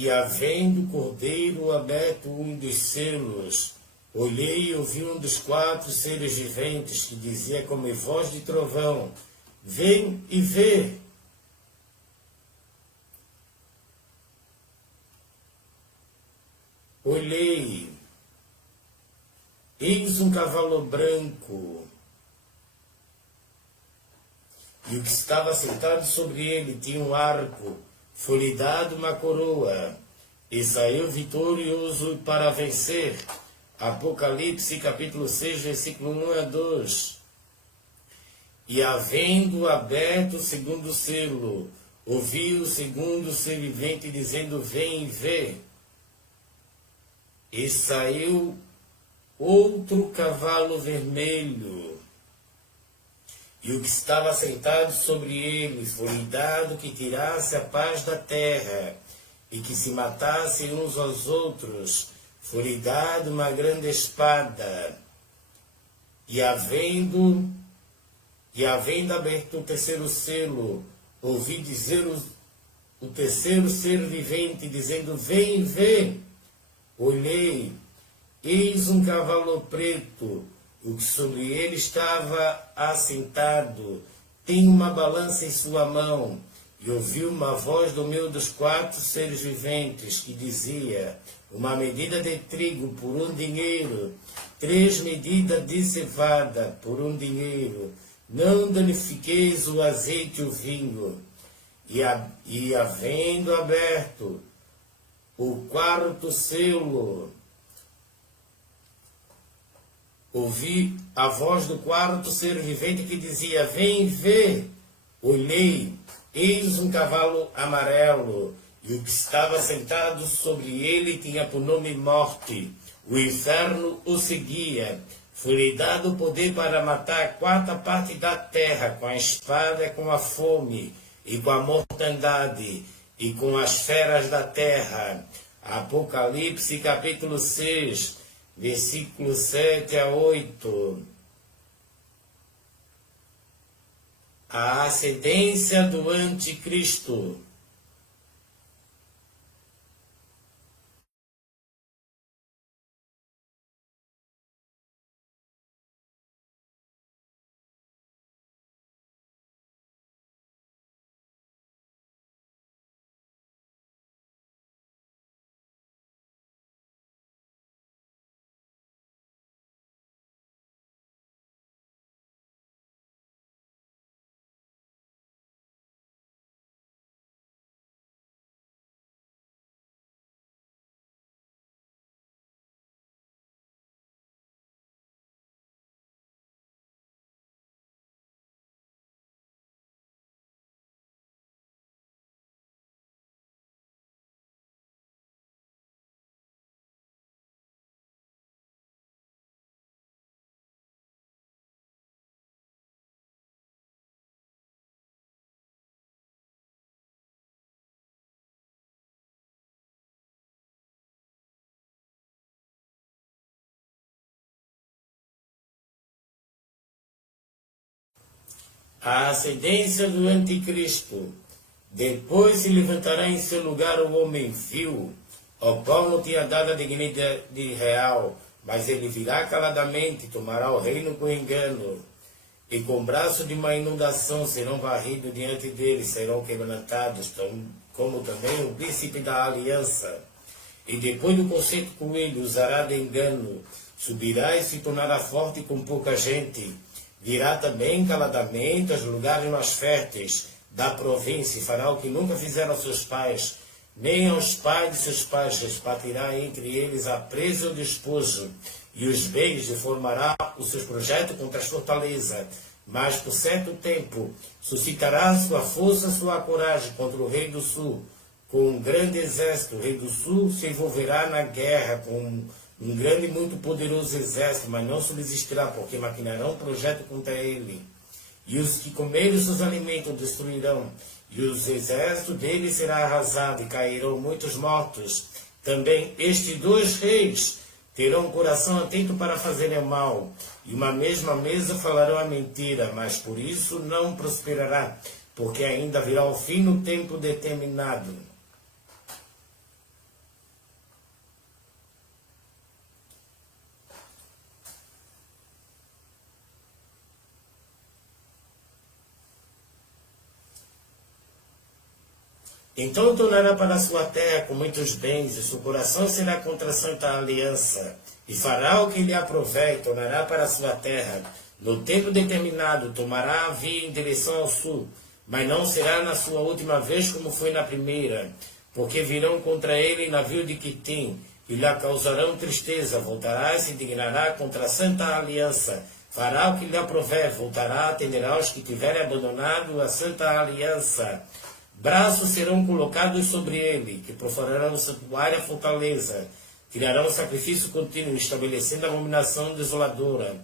E havendo o cordeiro aberto um dos selos, olhei e ouvi um dos 4 seres viventes que dizia como voz de trovão: vem e vê. Olhei, eis um cavalo branco, e o que estava sentado sobre ele tinha um arco, foi-lhe dado uma coroa, e saiu vitorioso para vencer. Apocalipse capítulo 6, versículo 1 a 2. E havendo aberto o segundo selo, ouvi o segundo ser vivente dizendo: vem e vê. E saiu outro cavalo vermelho, e o que estava sentado sobre ele foi-lhe dado que tirasse a paz da terra, e que se matassem uns aos outros, foi-lhe dado uma grande espada. E havendo aberto o terceiro selo, ouvi dizer o terceiro ser vivente, dizendo: vem e vê. Olhei, eis um cavalo preto, o que sobre ele estava assentado tem uma balança em sua mão, e ouvi uma voz do meio dos 4 seres viventes, que dizia: uma medida de trigo por 1 dinheiro, 3 medidas de cevada por 1 dinheiro, não danifiqueis o azeite e o vinho. E havendo aberto o 4º selo, ouvi a voz do 4º ser vivente que dizia: vem e vê. Olhei, eis um cavalo amarelo, e o que estava sentado sobre ele tinha por nome Morte. O inferno o seguia. Foi-lhe dado o poder para matar a 4ª parte da terra, com a espada, com a fome, e com a mortandade, e com as feras da terra. Apocalipse capítulo 6, versículos 7 a 8. A ascendência do anticristo. A ascendência do anticristo. Depois se levantará em seu lugar o homem vil, ao qual não tinha dado a dignidade real, mas ele virá caladamente, tomará o reino com engano, e com braço de uma inundação serão varridos diante dele, serão quebrantados, como também o príncipe da aliança. E depois do concerto com ele, usará de engano, subirá e se tornará forte com pouca gente. Virá também caladamente aos lugares mais férteis da província, e fará o que nunca fizeram aos seus pais, nem aos pais de seus pais, repartirá entre eles a presa e o despojo, e os bens, e formará os seus projetos contra as fortalezas. Mas por certo tempo suscitará sua força, sua coragem contra o rei do sul, com um grande exército. O rei do sul se envolverá na guerra com um grande e muito poderoso exército, mas não subsistirá, porque maquinarão projeto contra ele. E os que comerem seus alimentos destruirão, e os exércitos dele será arrasado, e cairão muitos mortos. Também estes 2 reis terão um coração atento para fazerem o mal, e uma mesma mesa falarão a mentira, mas por isso não prosperará, porque ainda virá o fim no tempo determinado. Então tornará para a sua terra com muitos bens, e seu coração será contra a santa aliança, e fará o que lhe aprouver, e tornará para a sua terra. No tempo determinado, tomará a via em direção ao sul, mas não será na sua última vez como foi na primeira, porque virão contra ele navio de Quitim, e lhe causarão tristeza, voltará e se indignará contra a santa aliança, fará o que lhe aprouver, voltará, atenderá os que tiverem abandonado a santa aliança. Braços serão colocados sobre ele, que profanarão o santuário e a fortaleza, criarão sacrifício contínuo, estabelecendo abominação desoladora.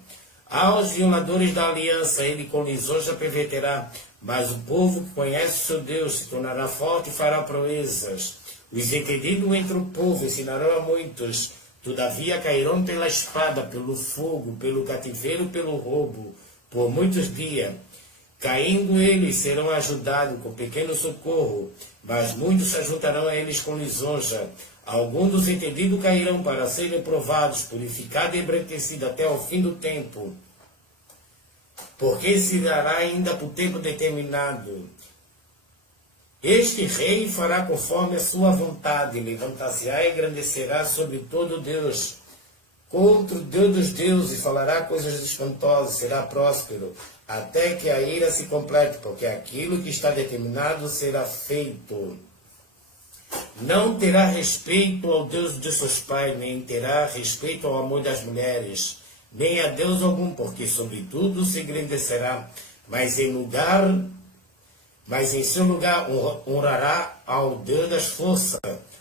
Aos violadores da aliança ele com lisonja perverterá, mas o povo que conhece o seu Deus se tornará forte e fará proezas. Os entendidos entre o povo ensinarão a muitos, todavia cairão pela espada, pelo fogo, pelo cativeiro, pelo roubo, por muitos dias. Caindo eles serão ajudados com pequeno socorro, mas muitos se juntarão a eles com lisonja. Alguns dos entendidos cairão para serem provados, purificados e embranquecidos até o fim do tempo. Porque se dará ainda por tempo determinado. Este rei fará conforme a sua vontade, levantar-se-á e engrandecerá sobre todo Deus. Contra o Deus dos deuses falará coisas espantosas, será próspero, até que a ira se complete, porque aquilo que está determinado será feito. Não terá respeito ao Deus de seus pais, nem terá respeito ao amor das mulheres, nem a Deus algum, porque sobretudo se engrandecerá, mas em seu lugar honrará ao Deus das forças,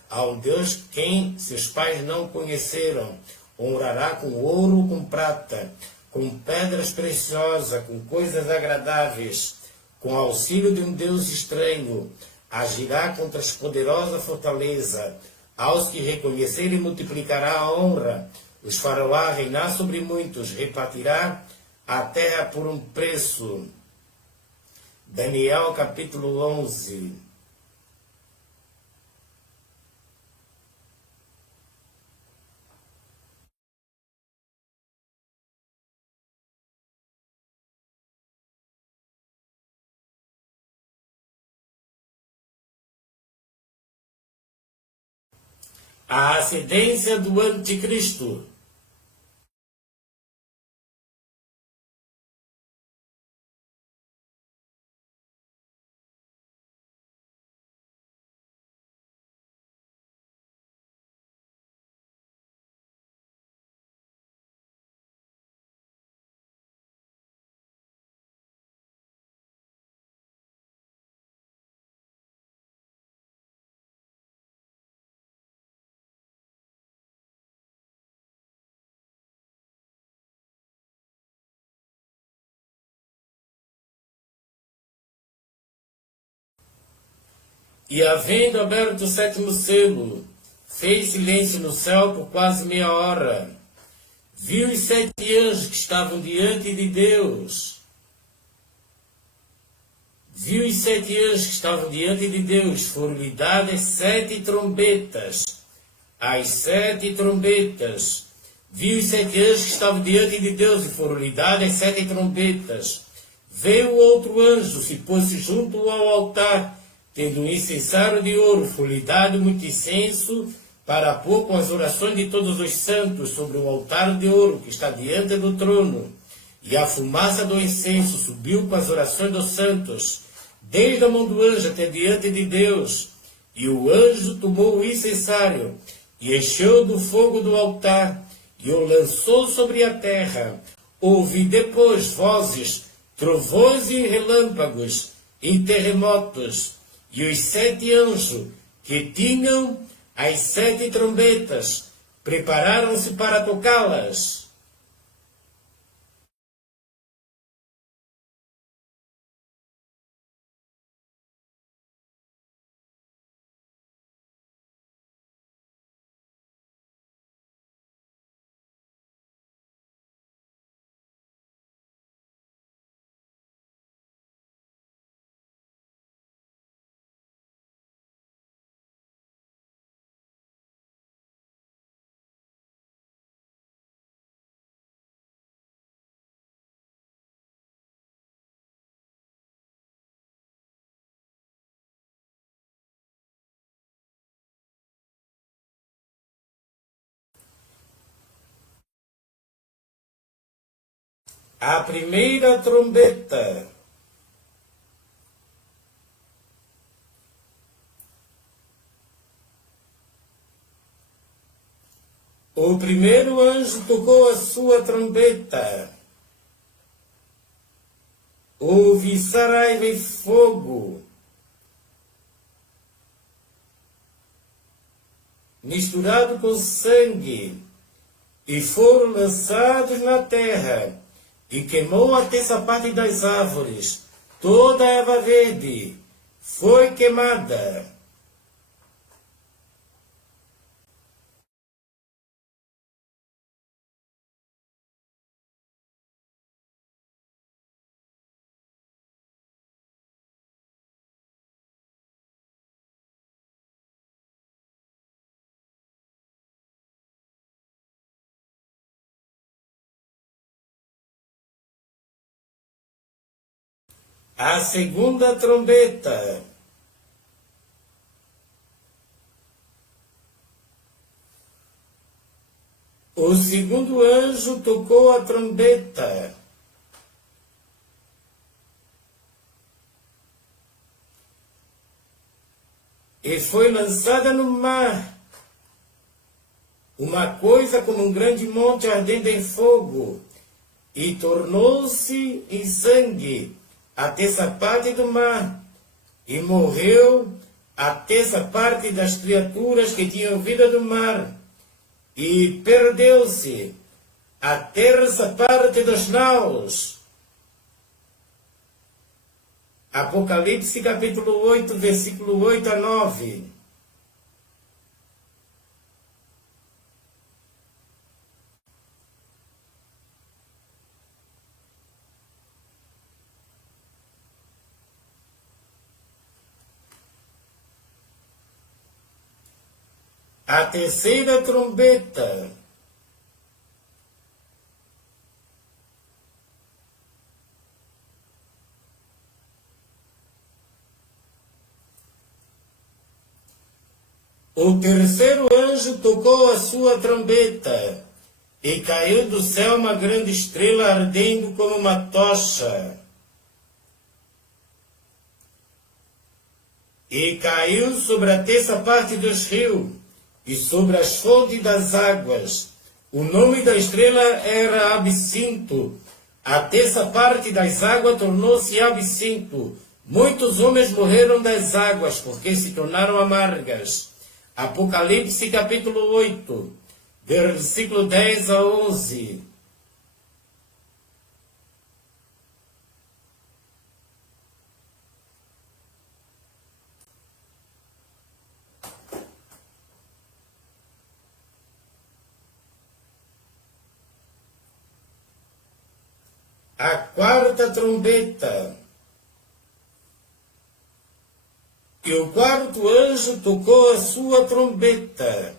ao Deus quem seus pais não conheceram. Honrará com ouro, com prata, com pedras preciosas, com coisas agradáveis, com auxílio de um Deus estranho. Agirá contra as poderosas fortalezas. Aos que reconhecerem multiplicará a honra. Os fará reinar sobre muitos, repartirá a terra por um preço. Daniel capítulo 11. A ascendência do anticristo. E havendo aberto o sétimo selo, fez silêncio no céu por quase meia hora. Viu os 7 anjos que estavam diante de Deus. Viu os 7 anjos que estavam diante de Deus. Foram-lhe dadas 7 trombetas. As 7 trombetas. Viu os 7 anjos que estavam diante de Deus e foram-lhe dadas 7 trombetas. Veio outro anjo, se pôs junto ao altar, tendo um incensário de ouro, foi-lhe dado muito incenso, para pôr com as orações de todos os santos sobre o altar de ouro que está diante do trono. E a fumaça do incenso subiu com as orações dos santos, desde a mão do anjo até diante de Deus. E o anjo tomou o incensário, e encheu do fogo do altar, e o lançou sobre a terra. Ouvi depois vozes, trovões e relâmpagos, e terremotos. E os 7 anjos, que tinham as 7 trombetas, prepararam-se para tocá-las. A primeira trombeta. O primeiro anjo tocou a sua trombeta. Houve saraiva e fogo, misturado com sangue, e foram lançados na terra, e queimou a terça parte das árvores. Toda a erva verde foi queimada. A segunda trombeta. O segundo anjo tocou a trombeta. E foi lançada no mar uma coisa como um grande monte ardendo em fogo, e tornou-se em sangue a terça parte do mar, e morreu a terça parte das criaturas que tinham vida do mar, e perdeu-se a terça parte dos naus. Apocalipse capítulo 8, versículo 8 a 9. A terceira trombeta. O terceiro anjo tocou a sua trombeta, e caiu do céu uma grande estrela ardendo como uma tocha. E caiu sobre a terça parte dos rios, e sobre as fontes das águas. O nome da estrela era Absinto. A terça parte das águas tornou-se absinto. Muitos homens morreram das águas, porque se tornaram amargas. Apocalipse capítulo 8, versículo 10 a 11. A quarta trombeta. E o quarto anjo tocou a sua trombeta,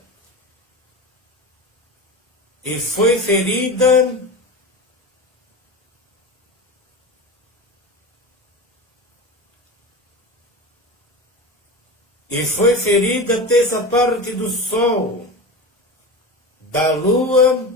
e foi ferida a terça parte do sol, da lua,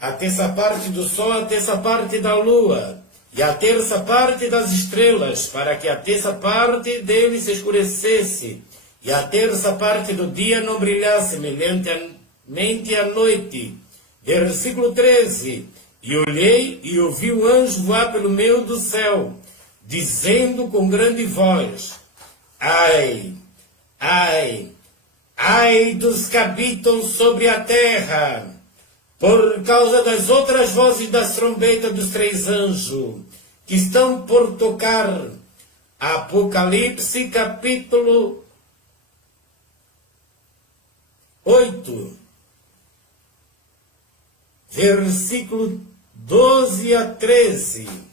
a terça parte do sol, a terça parte da lua, e a terça parte das estrelas, para que a terça parte dele se escurecesse, e a terça parte do dia não brilhasse, semelhantemente à noite. Versículo 13. E olhei e ouvi o anjo voar pelo meio do céu, dizendo com grande voz: Ai, ai, ai dos que habitam sobre a terra, por causa das outras vozes das trombetas dos três anjos, que estão por tocar. Apocalipse capítulo 8, versículo 12 a 13.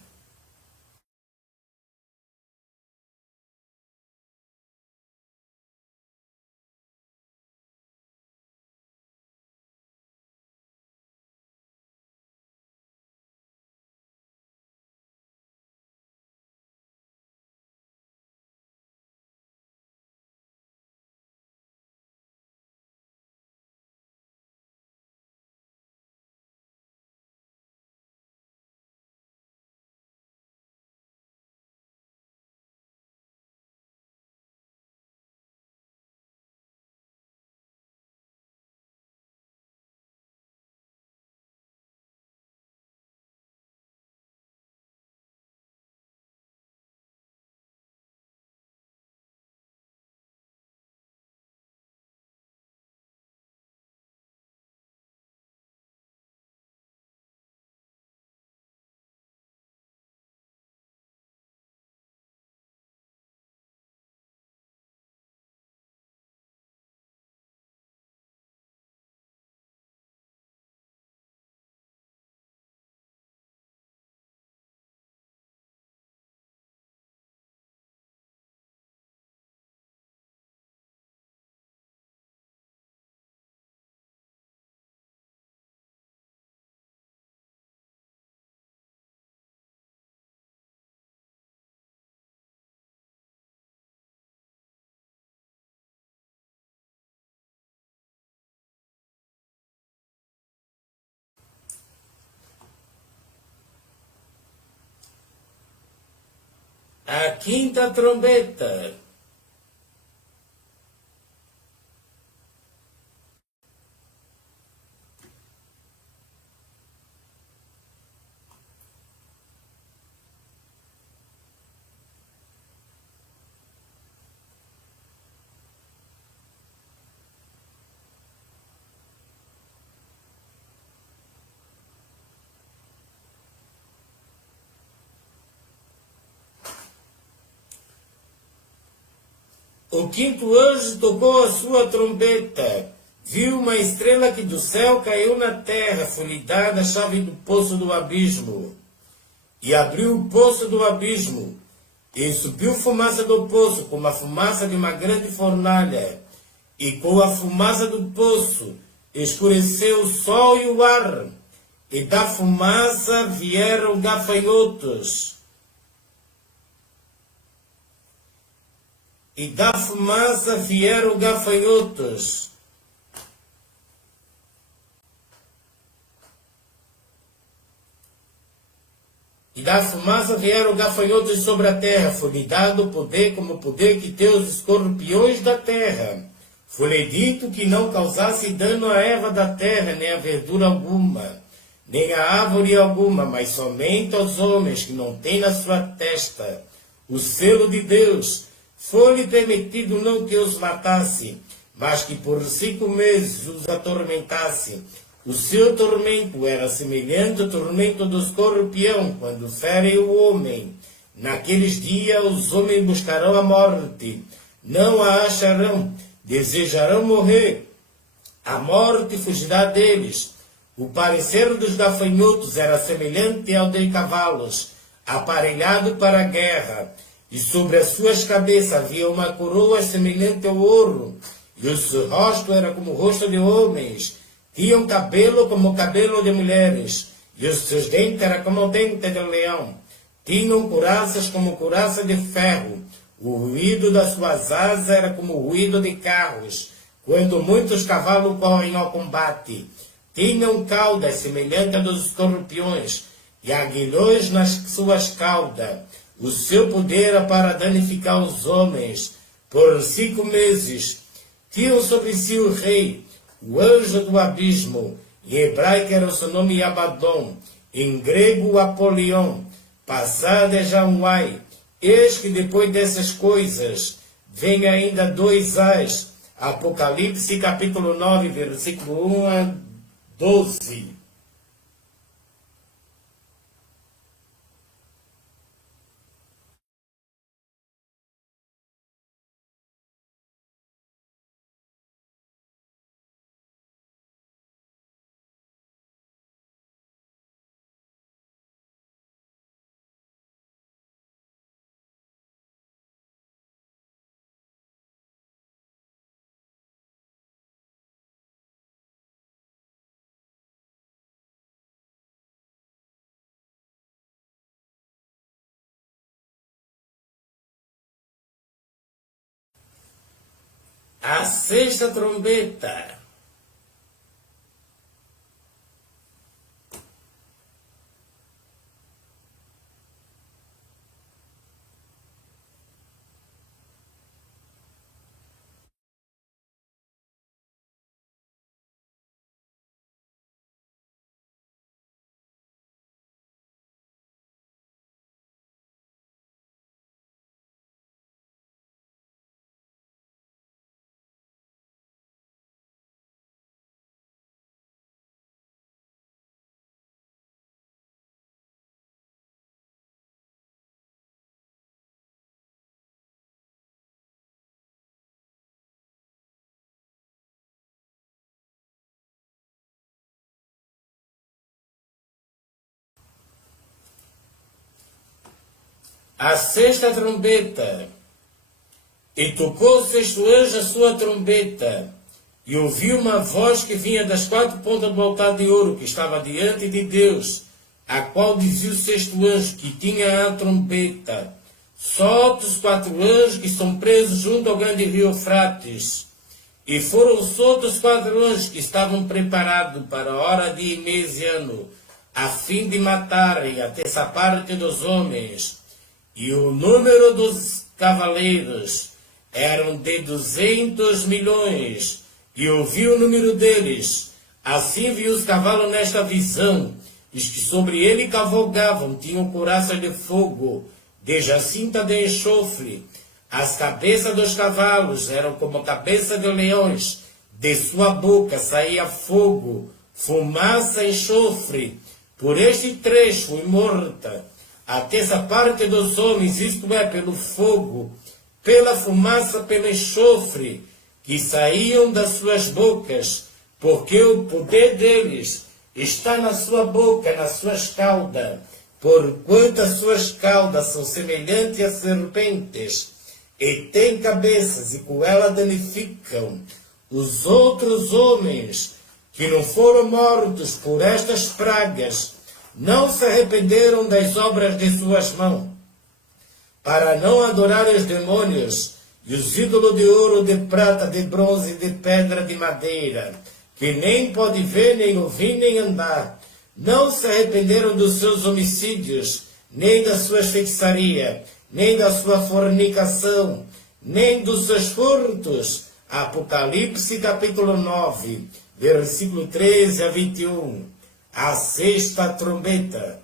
A quinta trombeta. O quinto anjo tocou a sua trombeta. Viu uma estrela que do céu caiu na terra, foi-lhe dada a chave do poço do abismo. E abriu o poço do abismo, e subiu fumaça do poço, como a fumaça de uma grande fornalha. E com a fumaça do poço escureceu o sol e o ar, e da fumaça vieram gafanhotos. E da fumaça vieram gafanhotos. E da fumaça vieram gafanhotos sobre a terra. Foi-lhe dado poder como o poder que tem os escorpiões da terra. Foi-lhe dito que não causasse dano à erva da terra, nem a verdura alguma, nem a árvore alguma, mas somente aos homens que não têm na sua testa o selo de Deus. Foi-lhe permitido não que os matasse, mas que por 5 meses os atormentasse. O seu tormento era semelhante ao tormento do escorpião, quando fere o homem. Naqueles dias os homens buscarão a morte, não a acharão, desejarão morrer. A morte fugirá deles. O parecer dos gafanhotos era semelhante ao de cavalos, aparelhado para a guerra. E sobre as suas cabeças havia uma coroa semelhante ao ouro, e o seu rosto era como o rosto de homens. Tinham cabelo como o cabelo de mulheres, e os seus dentes eram como o dente de leão. Tinham couraças como couraça de ferro. O ruído das suas asas era como o ruído de carros, quando muitos cavalos correm ao combate. Tinham caudas semelhantes a dos escorpiões, e aguilhões nas suas caudas. O seu poder era para danificar os homens. Por 5 meses tinham sobre si o rei, o anjo do abismo. Em hebraico era o seu nome Abaddon, em grego Apolion, passada Januai. Eis que depois dessas coisas vem ainda 2 ais. Apocalipse capítulo 9, versículo 1 a 12. A sexta trombeta. A sexta trombeta. E tocou o sexto anjo a sua trombeta, e ouviu uma voz que vinha das 4 pontas do altar de ouro que estava diante de Deus, a qual dizia o sexto anjo que tinha a trombeta: solta os 4 anjos que estão presos junto ao grande rio Eufrates. E foram soltos os 4 anjos que estavam preparados para a hora de mês e ano, a fim de matarem a terça parte dos homens. e o número dos cavaleiros eram de 200 milhões, e ouvi o número deles. Assim vi os cavalos nesta visão, os que sobre ele cavalgavam tinham couraças de fogo, de jacinta de enxofre. As cabeças dos cavalos eram como cabeça de leões, de sua boca saía fogo, fumaça e enxofre. Por este trecho fui morta. A terça parte dos homens, isto é, pelo fogo, pela fumaça, pelo enxofre, que saíam das suas bocas, porque o poder deles está na sua boca, nas suas caudas, porquanto as suas caudas são semelhantes a serpentes, e têm cabeças, e com elas danificam. Os outros homens que não foram mortos por estas pragas, não se arrependeram das obras de suas mãos, para não adorar os demônios e os ídolos de ouro, de prata, de bronze, de pedra, de madeira, que nem pode ver, nem ouvir, nem andar. Não se arrependeram dos seus homicídios, nem das suas feitiçarias, nem da sua fornicação, nem dos seus furtos. Apocalipse capítulo 9, versículo 13 a 21. A sexta trombeta.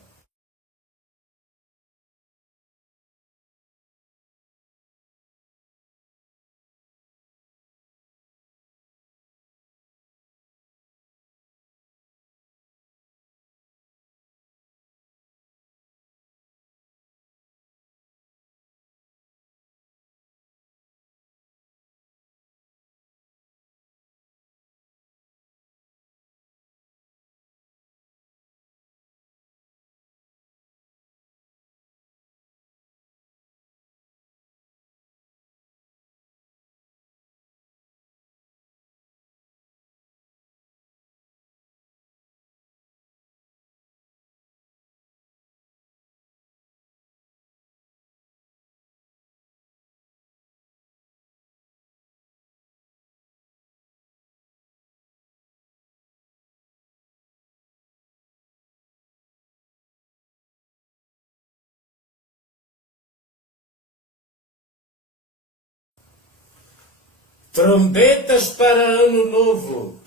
Trombetas para Ano Novo,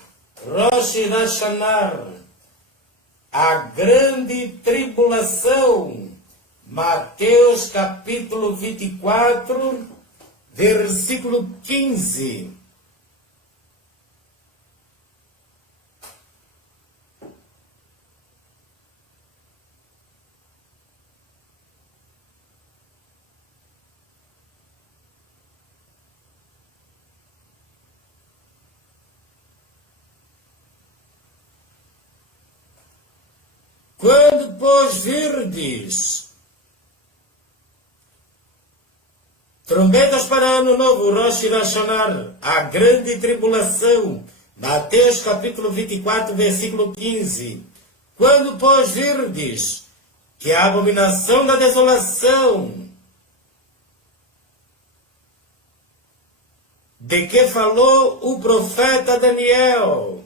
Rosh Hashanah, a grande tribulação, Mateus capítulo 24, versículo 15. Quando, pois, virdes trombetas para Ano Novo, Rosh Hashanah, a grande tribulação, Mateus capítulo 24, versículo 15. Quando, pois, virdes que a abominação da desolação, de que falou o profeta Daniel,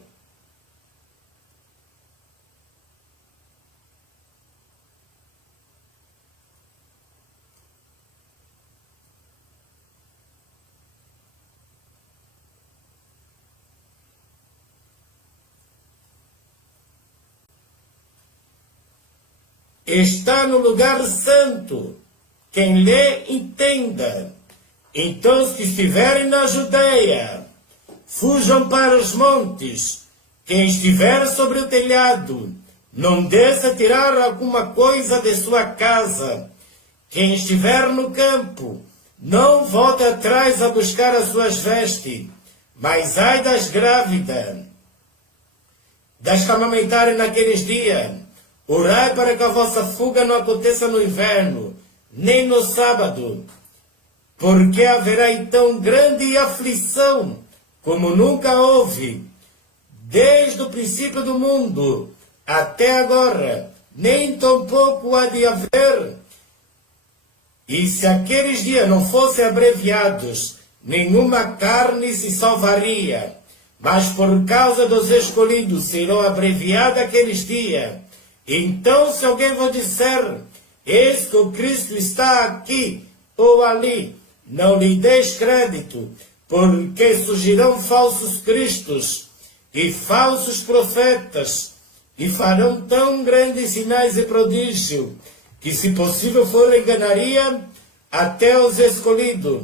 está no lugar santo. Quem lê, entenda. Então, os que estiverem na Judeia, fujam para os montes. Quem estiver sobre o telhado, não desça tirar alguma coisa de sua casa. Quem estiver no campo, não volte atrás a buscar as suas vestes. Mas ai das grávidas, das que amamentarem naqueles dias. Orai para que a vossa fuga não aconteça no inverno, nem no sábado, porque haverá então grande aflição, como nunca houve, desde o princípio do mundo até agora, nem tampouco há de haver. E se aqueles dias não fossem abreviados, nenhuma carne se salvaria, mas por causa dos escolhidos serão abreviados aqueles dias. Então, se alguém vos disser, eis que o Cristo está aqui ou ali. Não lhe deis crédito, porque surgirão falsos cristos e falsos profetas, e farão tão grandes sinais e prodígios, que se possível for enganaria até os escolhidos.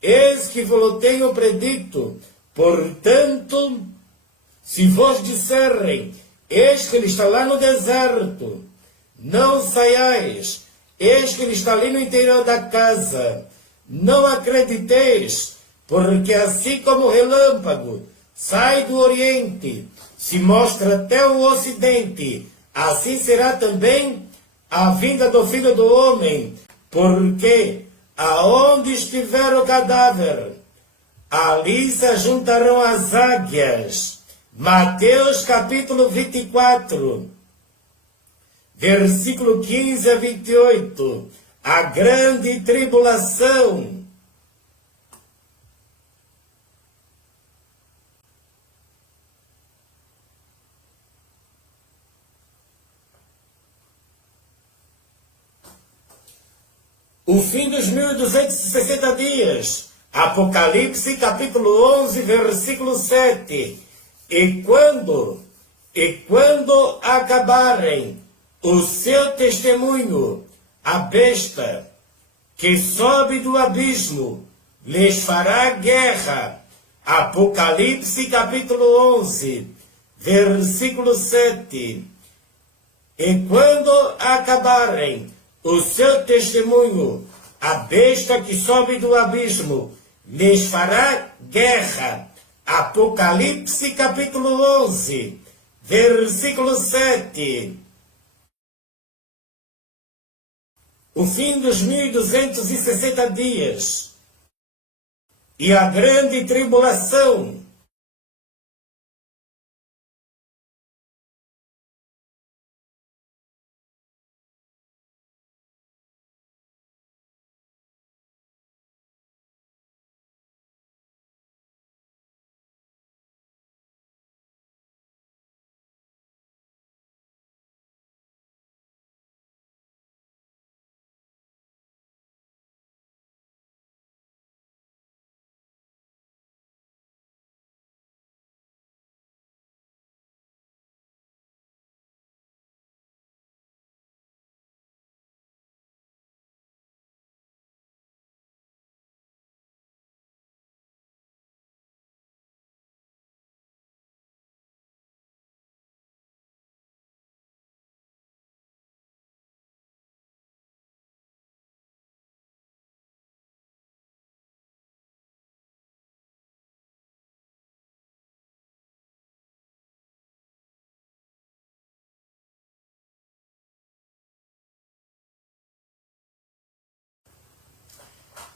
Eis que vos tenho predito. Portanto, se vos disserem, eis que ele está lá no deserto, não saiais, eis que ele está ali no interior da casa, não acrediteis, porque assim como o relâmpago sai do oriente, se mostra até o ocidente, assim será também a vinda do Filho do Homem, porque aonde estiver o cadáver, ali se juntarão as águias. Mateus capítulo 24, versículo 15 a 28. A grande tribulação. O fim dos 1260 dias. Apocalipse capítulo 11, versículo 7. E quando acabarem o seu testemunho, a besta que sobe do abismo lhes fará guerra. Apocalipse capítulo 11, versículo 7. E quando acabarem o seu testemunho, a besta que sobe do abismo lhes fará guerra. Apocalipse capítulo 11, versículo 7. O fim dos 1260 dias e a grande tribulação.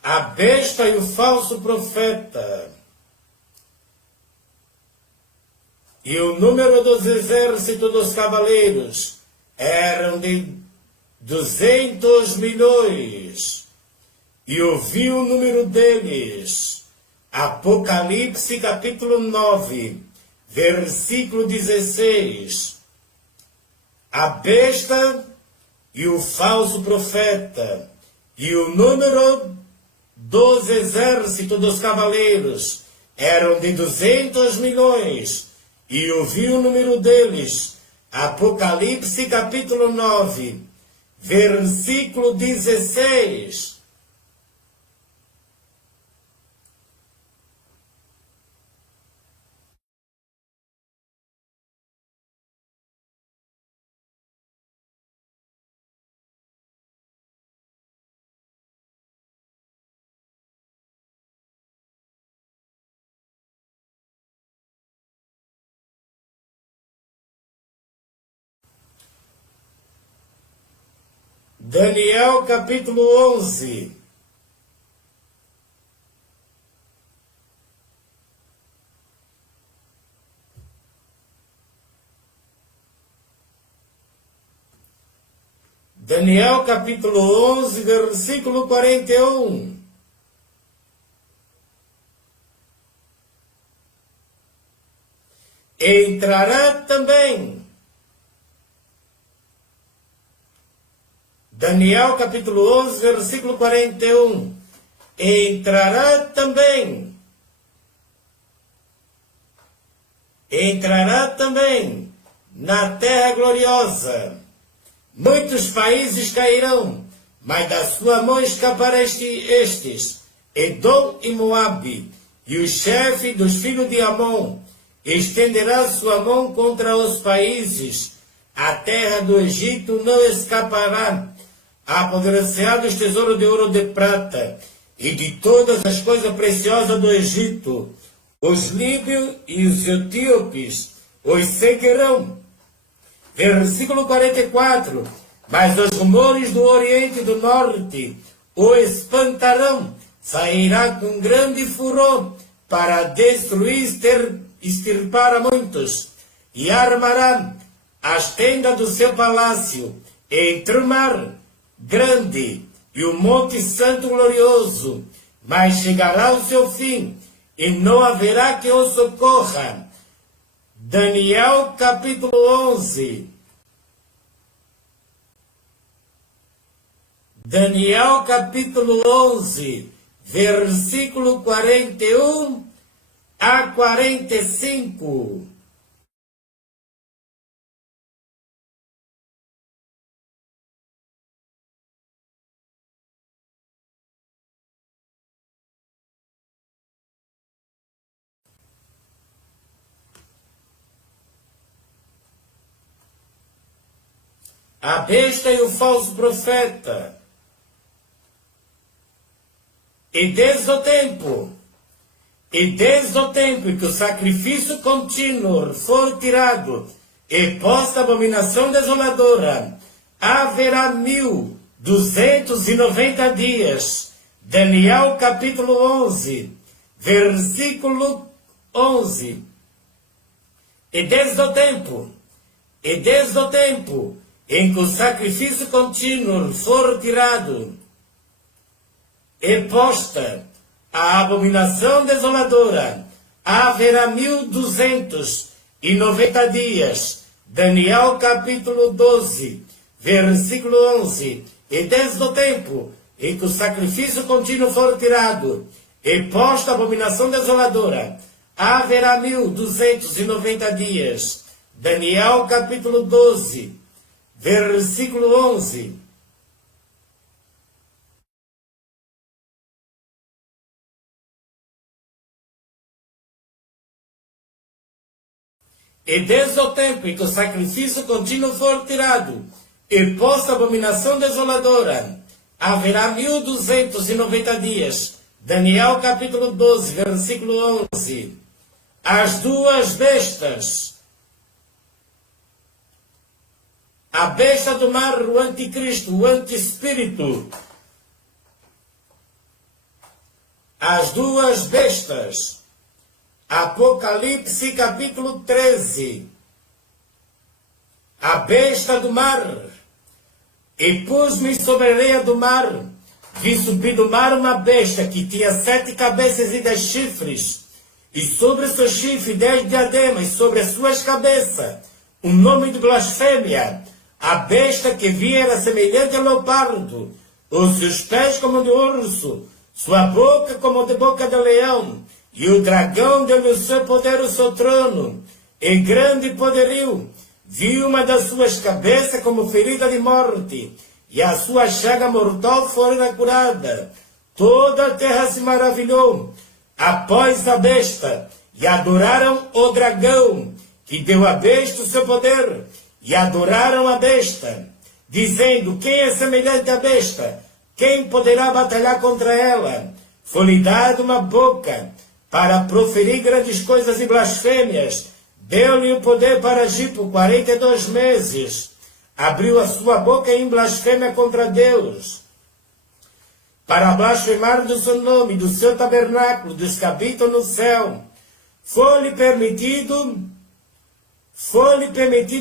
A besta e o falso profeta. E o número dos exércitos dos cavaleiros eram de 200 milhões. E ouvi o número deles. Apocalipse capítulo 9, versículo 16. A besta e o falso profeta. E o número dos exércitos dos cavaleiros eram de 200 milhões, e ouvi o número deles. Apocalipse capítulo 9, versículo 16. Daniel capítulo 11. Daniel capítulo 11, versículo 41. Entrará também Daniel capítulo 11, versículo 41. Entrará também na terra gloriosa. Muitos países cairão, mas da sua mão escaparão estes, Edom e Moabe, e o chefe dos filhos de Amon estenderá sua mão contra os países. A terra do Egito não escapará. Apodrecerá dos tesouros de ouro e de prata, e de todas as coisas preciosas do Egito. Os líbios e os etíopes os seguirão. Versículo 44. Mas os rumores do Oriente e do Norte o espantarão. Sairá com grande furor para destruir, extirpar a muitos. E armará as tendas do seu palácio entre o mar grande e o monte santo glorioso. Mas chegará o seu fim, e não haverá que o socorra. Daniel capítulo 11. Daniel capítulo 11, versículo 41 a 45. A besta e o falso profeta. E desde o tempo em que o sacrifício contínuo for tirado e posta a abominação desoladora, haverá 1290 dias. Daniel capítulo 11, versículo 11. E desde o tempo em que o sacrifício contínuo for tirado e posta a abominação desoladora, haverá 1290 dias. Daniel capítulo 12, versículo 11. E desde o tempo em que o sacrifício contínuo for tirado e posta a abominação desoladora, haverá 1290 dias. Daniel capítulo 12, versículo 11. E desde o tempo em que o sacrifício contínuo for tirado e posta a abominação desoladora, haverá 1290 dias. Daniel capítulo 12, versículo 11. As duas bestas. A besta do mar, o anticristo, o antiespírito. As duas bestas. Apocalipse capítulo 13. A besta do mar. E pus-me sobre a areia do mar. Vi subir do mar uma besta que tinha 7 cabeças e 10 chifres. E sobre o seu chifre 10 diademas, sobre as suas cabeças um nome de blasfêmia. A besta que vi era semelhante a leopardo, os seus pés como de urso, sua boca como de boca de leão. E o dragão deu-lhe o seu poder, o seu trono, e grande poderio. Vi uma das suas cabeças como ferida de morte, e a sua chaga mortal fora curada. Toda a terra se maravilhou após a besta, e adoraram o dragão, que deu à besta o seu poder, e adoraram a besta, dizendo: quem é semelhante à besta? Quem poderá batalhar contra ela? Foi-lhe dada uma boca para proferir grandes coisas e blasfêmias. Deu-lhe o poder para agir por 42 meses. Abriu a sua boca em blasfêmia contra Deus, para blasfemar do seu nome, do seu tabernáculo, dos que habitam no céu. Foi-lhe permitido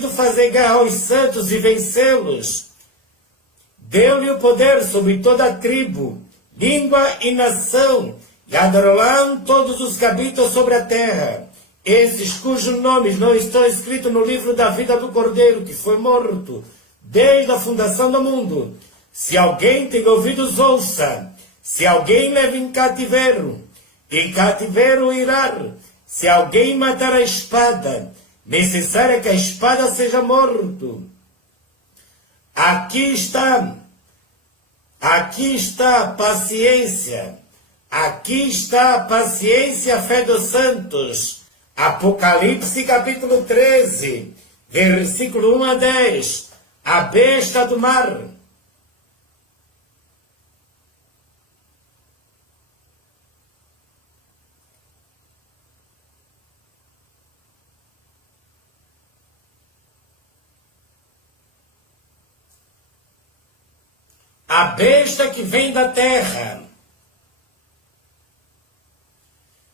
fazer guerra aos santos e vencê-los. Deu-lhe o poder sobre toda a tribo, língua e nação, e adorarão todos os que habitam sobre a terra, esses cujos nomes não estão escritos no livro da vida do Cordeiro, que foi morto desde a fundação do mundo. Se alguém tem ouvidos, ouça. Se alguém leva em cativeiro irá. Se alguém matar a espada, necessário é que a espada seja morto. Aqui está a paciência. Aqui está a paciência, a fé dos santos. Apocalipse capítulo 13, versículo 1 a 10. A besta do mar. A besta que vem da terra.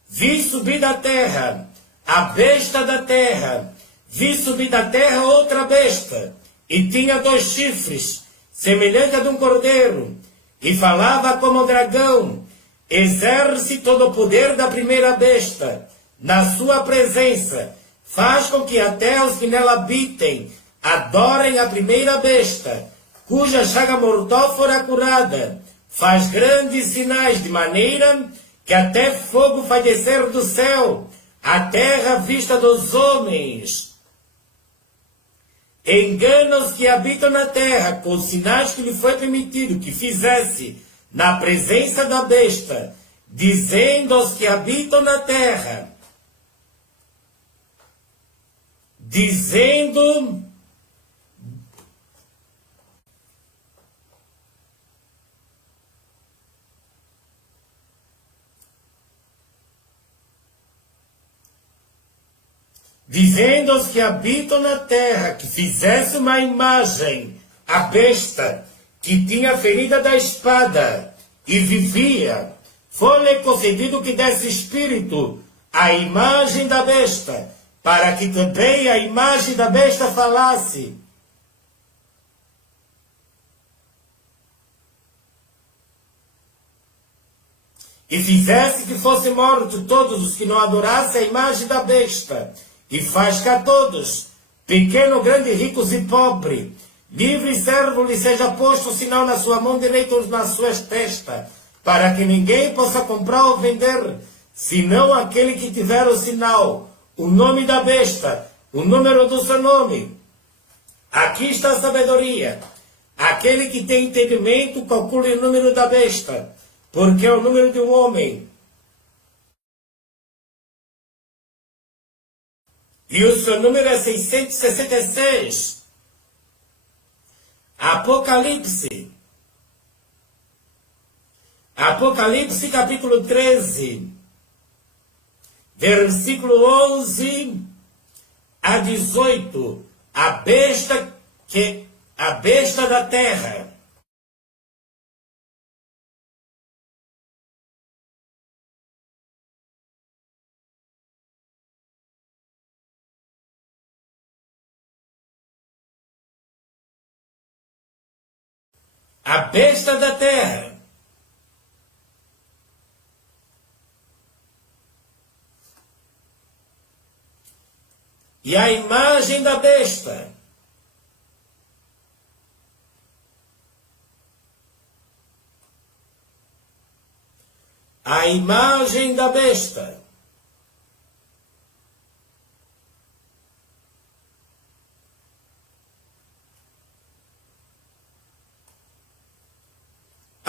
Vi subir da terra, a besta da terra. Vi subir da terra outra besta, e tinha 2 chifres, semelhante a de um cordeiro, e falava como dragão. Exerce todo o poder da primeira besta. Na sua presença, faz com que até os que nela habitem adorem a primeira besta, cuja chaga mortal fora curada. Faz grandes sinais, de maneira que até fogo faz descer do céu, a terra à vista dos homens. Engana os que habitam na terra, com os sinais que lhe foi permitido que fizesse na presença da besta, dizendo aos que habitam na terra, dizendo aos que habitam na terra que fizesse uma imagem, a besta, que tinha ferida da espada e vivia. Foi-lhe concedido que desse espírito à imagem da besta, para que também a imagem da besta falasse. E fizesse que fossem mortos todos os que não adorassem a imagem da besta. E faz que a todos, pequeno, grande, ricos e pobre, livre e servo, lhe seja posto o sinal na sua mão direita ou nas suas testas, para que ninguém possa comprar ou vender, senão aquele que tiver o sinal, o nome da besta, o número do seu nome. Aqui está a sabedoria. Aquele que tem entendimento, calcule o número da besta, porque é o número de um homem. E o seu número é 666. Apocalipse. Apocalipse capítulo 13. Versículo 11 a 18. A besta da terra. A besta da terra. E a imagem da besta. A imagem da besta.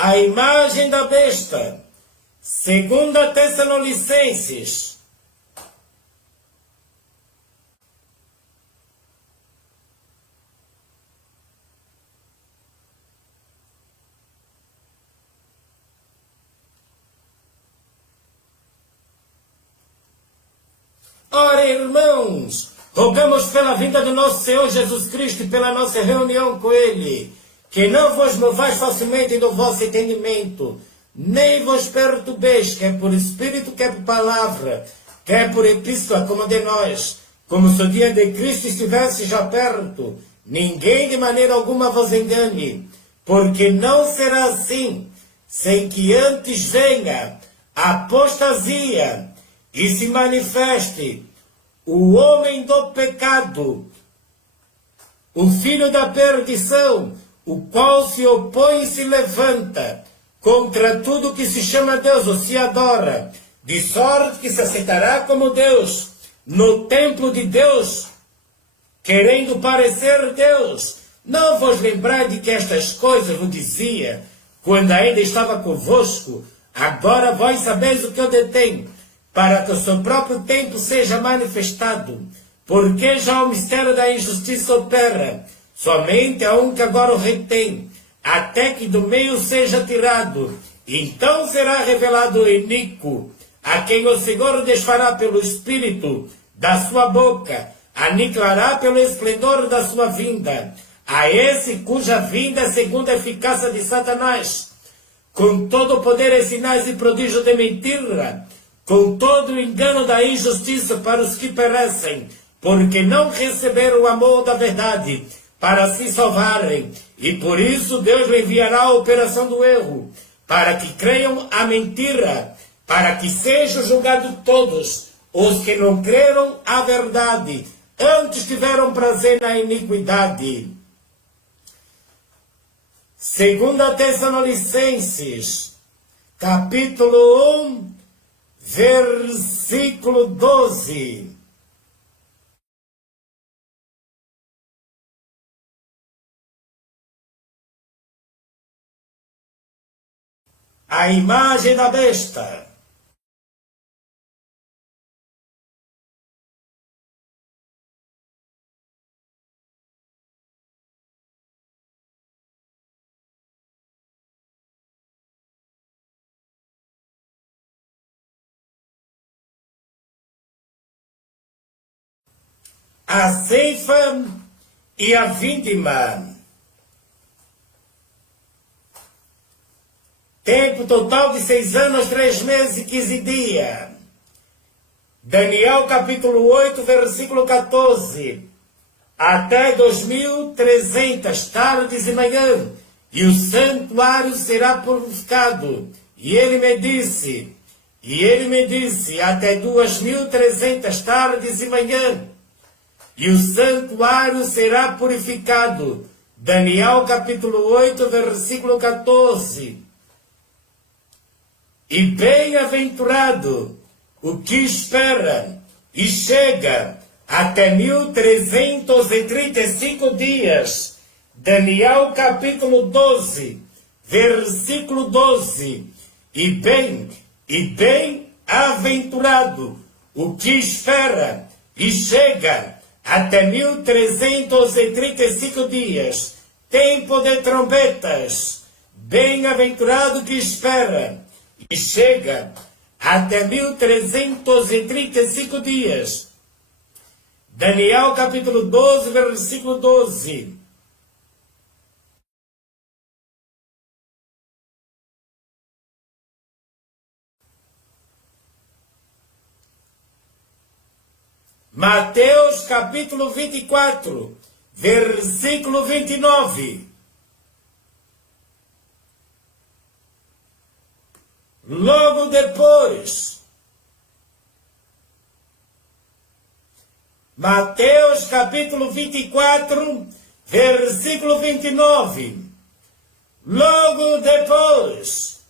A imagem da besta. 2 Tessalonicenses. Ora, irmãos, rogamos pela vinda do nosso Senhor Jesus Cristo e pela nossa reunião com Ele, que não vos movais facilmente do vosso entendimento, nem vos perturbeis, quer por espírito, quer por palavra, quer por epístola, como de nós, como se o dia de Cristo estivesse já perto. Ninguém de maneira alguma vos engane, porque não será assim, sem que antes venha a apostasia e se manifeste o homem do pecado, o filho da perdição, o qual se opõe e se levanta contra tudo que se chama Deus ou se adora, de sorte que se aceitará como Deus no templo de Deus, querendo parecer Deus. Não vos lembrai de que estas coisas vos dizia, quando ainda estava convosco? Agora vós sabeis o que eu detenho, para que o seu próprio tempo seja manifestado, porque já o mistério da injustiça opera, somente há um que agora o retém, até que do meio seja tirado. Então será revelado o iníquo, a quem o Senhor desfará pelo Espírito da sua boca, aniquilará pelo esplendor da sua vinda, a esse cuja vinda é segundo a eficácia de Satanás, com todo o poder e sinais e prodígio de mentira, com todo o engano da injustiça para os que perecem, porque não receberam o amor da verdade para se salvarem, e por isso Deus lhe enviará a operação do erro, para que creiam a mentira, para que sejam julgados todos os que não creram a verdade, antes tiveram prazer na iniquidade. 2 Tessalonicenses, capítulo 1, versículo 12. A imagem da besta. A ceifa e a vindima. Tempo total de 6 anos, 3 meses e 15 dias. Daniel capítulo 8, versículo 14. Até 2300 tardes e manhã, e o santuário será purificado. E ele me disse, até 2300 tardes e manhã, e o santuário será purificado. Daniel capítulo 8, versículo 14. E bem-aventurado o que espera e chega até 1335 dias. Daniel capítulo 12, versículo 12. E bem-aventurado o que espera e chega até 1335 dias. Tempo de trombetas. Bem-aventurado que espera e chega até 1335 dias. Daniel capítulo 12, versículo 12. Mateus capítulo 24, versículo 29. Logo depois, Mateus capítulo 24, versículo 29. Logo depois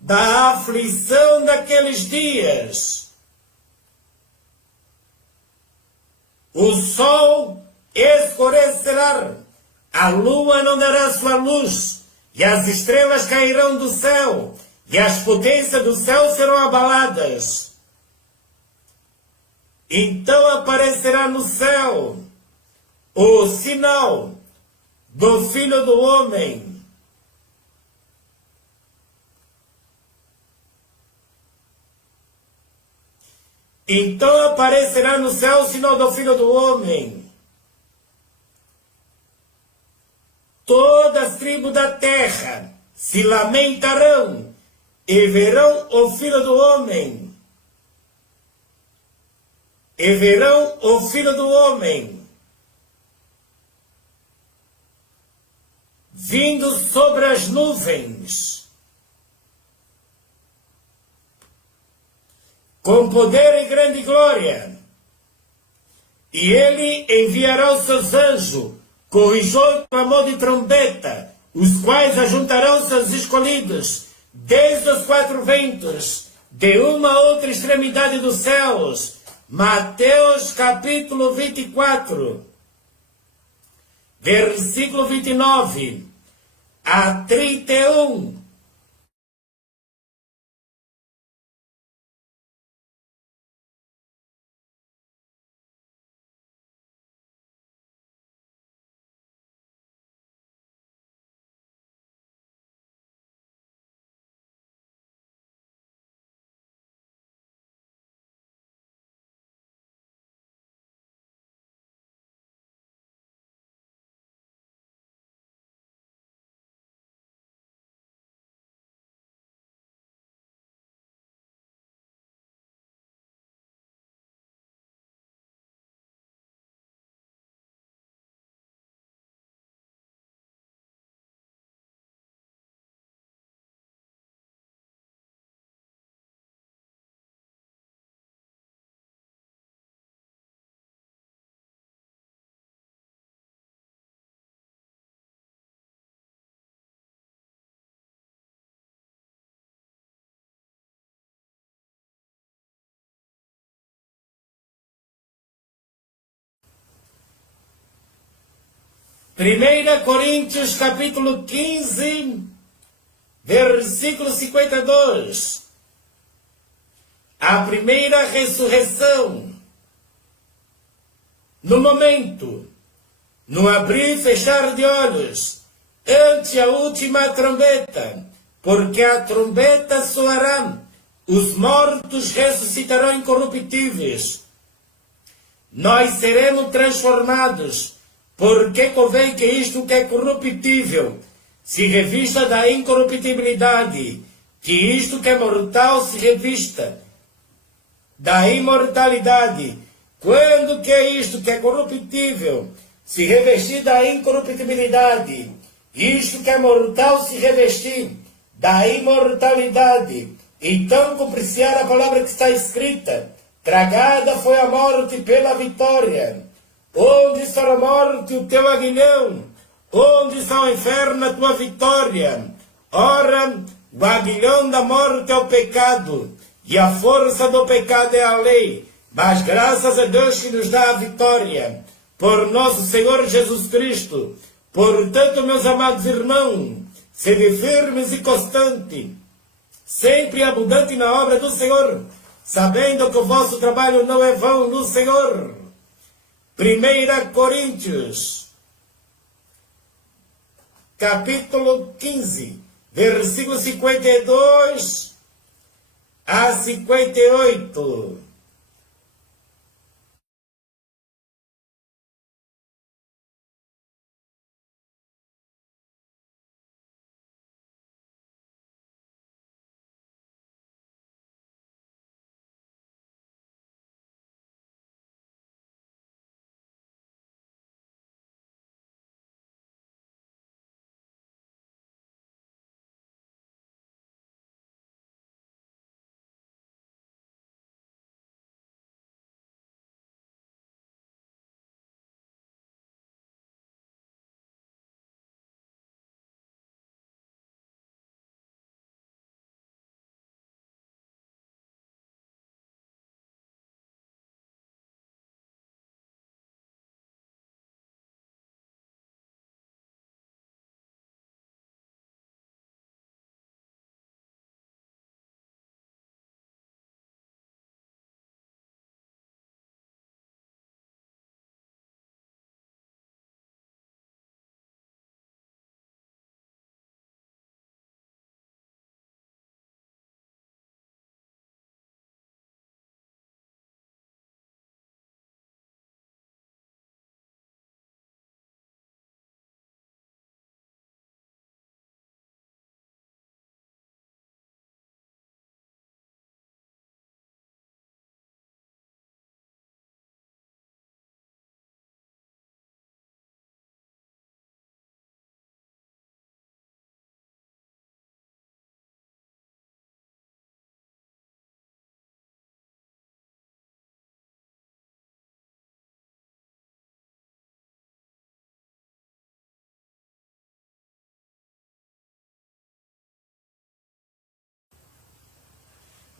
da aflição daqueles dias, o sol escurecerá, a lua não dará sua luz, e as estrelas cairão do céu, e as potências do céu serão abaladas. Então aparecerá no céu o sinal do Filho do Homem. Então aparecerá no céu o sinal do Filho do Homem. Todas as tribos da terra se lamentarão e verão o Filho do Homem. E verão o Filho do Homem vindo sobre as nuvens, com poder e grande glória. E ele enviará os seus anjos com o clamor de trombeta, os quais ajuntarão seus escolhidos, desde os quatro ventos, de uma a outra extremidade dos céus. Mateus capítulo 24, versículo 29 a 31. Primeira Coríntios capítulo 15, versículo 52. A primeira ressurreição. No momento, no abrir e fechar de olhos, ante a última trombeta, porque a trombeta soará, os mortos ressuscitarão incorruptíveis. Nós seremos transformados, porque convém que isto que é corruptível se revista da incorruptibilidade, que isto que é mortal se revista da imortalidade. Quando que é isto que é corruptível se revestir da incorruptibilidade, isto que é mortal se revestir da imortalidade, então cumprir-se-á a palavra que está escrita: tragada foi a morte pela vitória. Onde está a morte, o teu aguilhão? Onde está o inferno, a tua vitória? Ora, o aguilhão da morte é o pecado, e a força do pecado é a lei. Mas graças a Deus que nos dá a vitória, por nosso Senhor Jesus Cristo. Portanto, meus amados irmãos, sede firmes e constantes, sempre abundante na obra do Senhor, sabendo que o vosso trabalho não é vão no Senhor. 1 Coríntios, capítulo 15, versículo 52 a 58.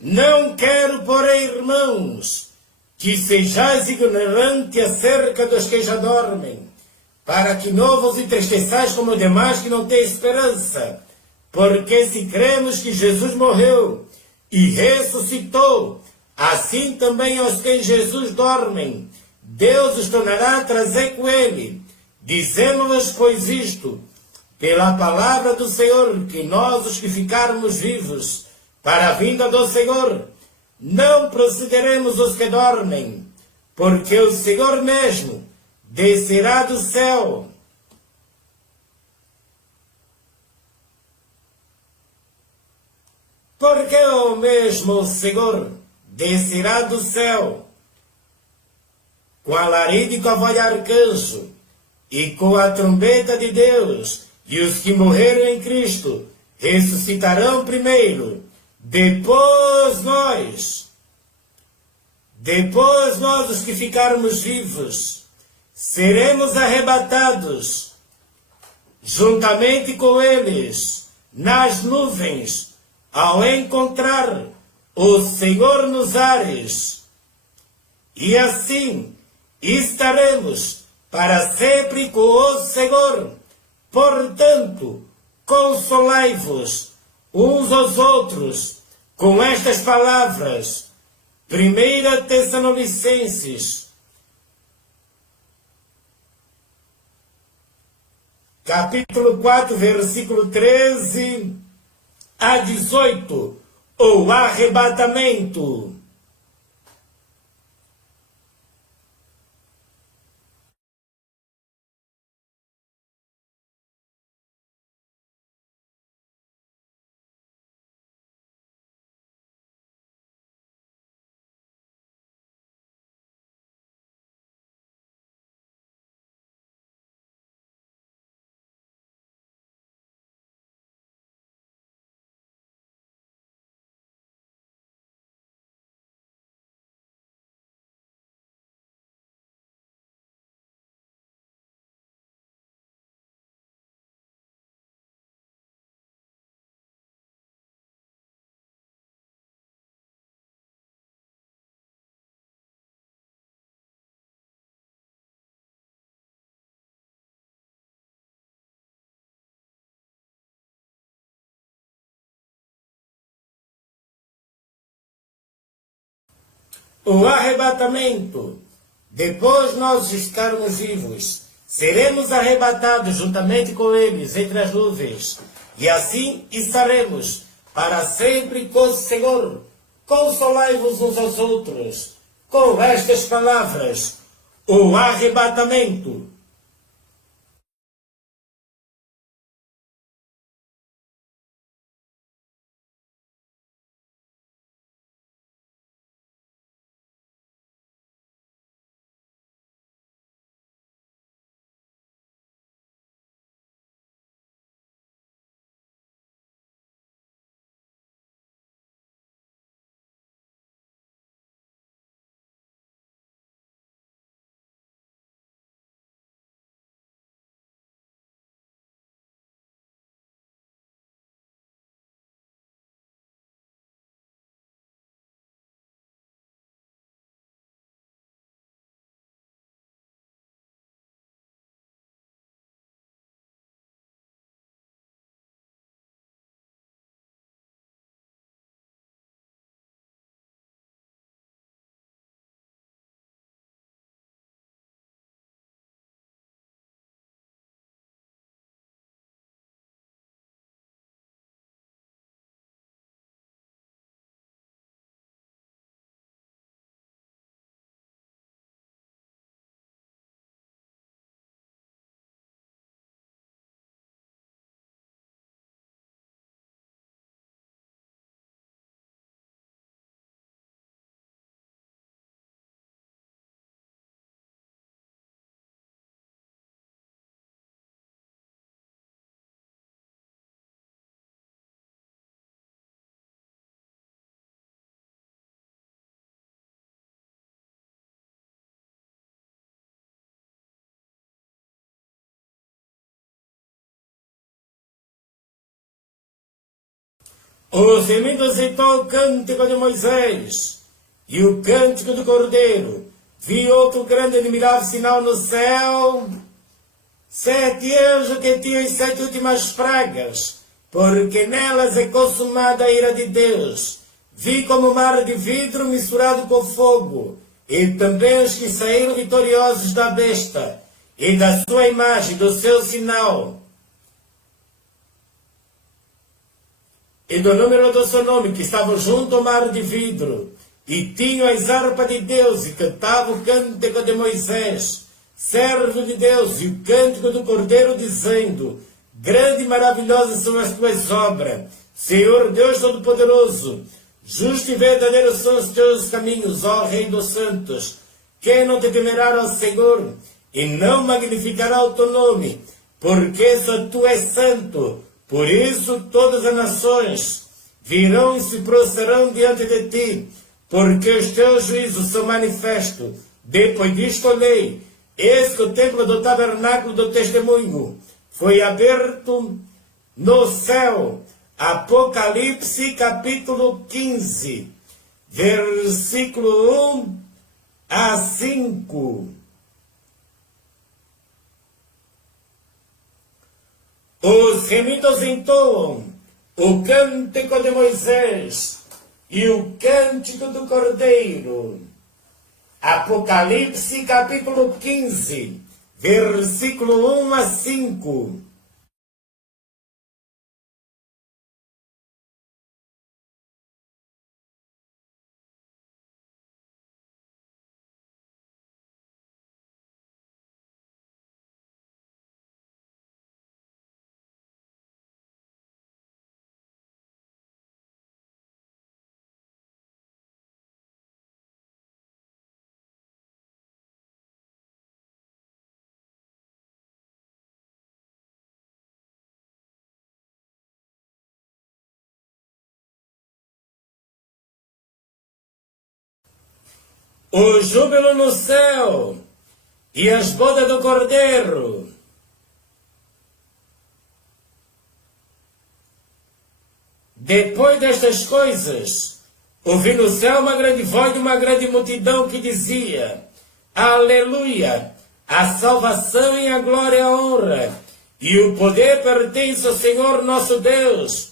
Não quero, porém, irmãos, que sejais ignorantes acerca dos que já dormem, para que não vos entristeçais como demais que não têm esperança. Porque se cremos que Jesus morreu e ressuscitou, assim também aos que em Jesus dormem, Deus os tornará a trazer com ele. Dizemos-vos, pois, isto, pela palavra do Senhor, que nós, os que ficarmos vivos, para a vinda do Senhor, não precederemos os que dormem, porque o Senhor mesmo descerá do céu. Porque o mesmo Senhor descerá do céu, com alarido e com a voz de arcanjo, e com a trombeta de Deus, e os que morreram em Cristo ressuscitarão primeiro. Depois nós, os que ficarmos vivos, seremos arrebatados juntamente com eles nas nuvens, ao encontrar o Senhor nos ares. E assim estaremos para sempre com o Senhor. Portanto, consolai-vos uns aos outros com estas palavras. 1 Tessalonicenses, capítulo 4, versículo 13 a 18, o arrebatamento. O arrebatamento. Depois nós estarmos vivos, seremos arrebatados juntamente com eles entre as nuvens, e assim estaremos para sempre com o Senhor. Consolai-vos uns aos outros com estas palavras. O arrebatamento. Os inimigos aceitou o cântico de Moisés e o cântico do Cordeiro. Vi outro grande e admirável sinal no céu. 7 anjos que tinham as 7 últimas pragas, porque nelas é consumada a ira de Deus. Vi como mar de vidro misturado com fogo, e também os que saíram vitoriosos da besta, e da sua imagem, do seu sinal, e do número do seu nome, que estavam junto ao mar de vidro, e tinham as harpas de Deus, e cantavam o cântico de Moisés, servo de Deus, e o cântico do Cordeiro, dizendo: grande e maravilhosas são as tuas obras, Senhor Deus Todo-Poderoso. Justo e verdadeiro são os teus caminhos, ó Rei dos Santos. Quem não te temerá ao Senhor, e não magnificará o teu nome, porque só tu és santo. Por isso todas as nações virão e se prostrarão diante de ti, porque os teus juízos são manifestos. Depois disto olhei, eis que o templo do tabernáculo do testemunho foi aberto no céu. Apocalipse capítulo 15, versículo 1 a 5. Os remidos entoam o cântico de Moisés e o cântico do Cordeiro. Apocalipse capítulo 15, versículo 1 a 5. O júbilo no céu e as bodas do Cordeiro. Depois destas coisas, ouvi no céu uma grande voz de uma grande multidão que dizia: Aleluia! A salvação e a glória e a honra e o poder pertence ao Senhor nosso Deus,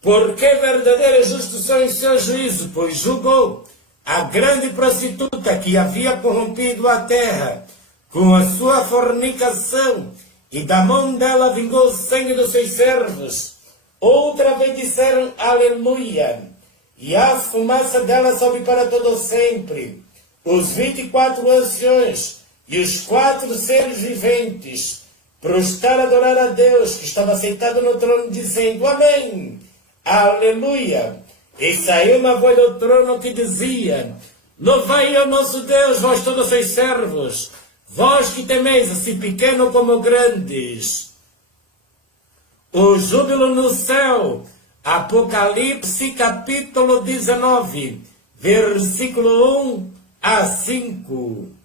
porque verdadeiro e justo são os seus juízos, pois julgou a grande prostituta que havia corrompido a terra com a sua fornicação, e da mão dela vingou o sangue dos seus servos. Outra vez disseram Aleluia, e a fumaça dela sobe para todo sempre. Os 24 anciões e os 4 seres viventes prostraram a adorar a Deus, que estava sentado no trono, dizendo Amém, Aleluia. E saiu uma voz do trono que dizia: Louvai ao nosso Deus, vós todos os seus servos, vós que temeis, assim pequeno como grandes. O júbilo no céu. Apocalipse capítulo 19, versículo 1 a 5.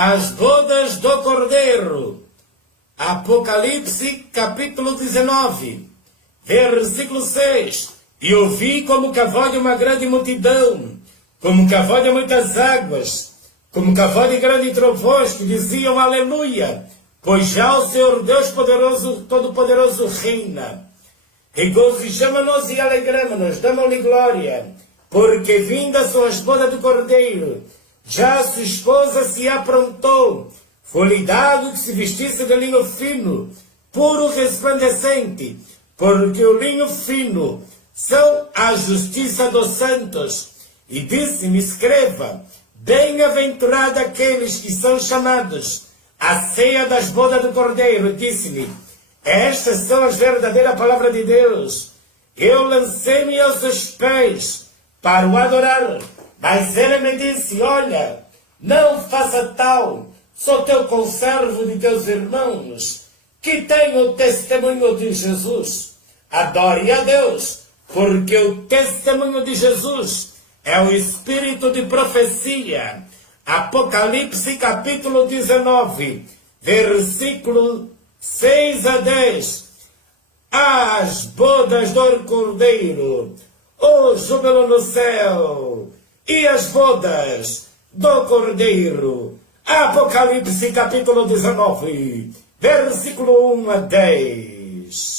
As bodas do Cordeiro. Apocalipse capítulo 19, versículo 6. E ouvi como que a voz de uma grande multidão, como que a voz de muitas águas, como que a voz de grandes trovões, que diziam Aleluia, pois já o Senhor Deus poderoso, todo-poderoso reina. Regozijamo-nos e alegramo-nos, damos-lhe glória, porque vindas são as bodas do Cordeiro. Já sua esposa se aprontou, foi-lhe dado que se vestisse de linho fino, puro resplandecente, porque o linho fino são a justiça dos santos. E disse-me, escreva, bem-aventurado aqueles que são chamados à ceia das bodas do Cordeiro. Disse-me, estas são as verdadeiras palavras de Deus. Eu lancei-me aos seus pés para o adorar, mas ele me disse, olha, não faça tal, sou teu conservo de teus irmãos, que tem o testemunho de Jesus. Adore a Deus, porque o testemunho de Jesus é o espírito de profecia. Apocalipse capítulo 19, versículo 6 a 10. As bodas do Cordeiro, o júbilo no céu, e as bodas do Cordeiro. Apocalipse capítulo 19, versículo 1 a 10.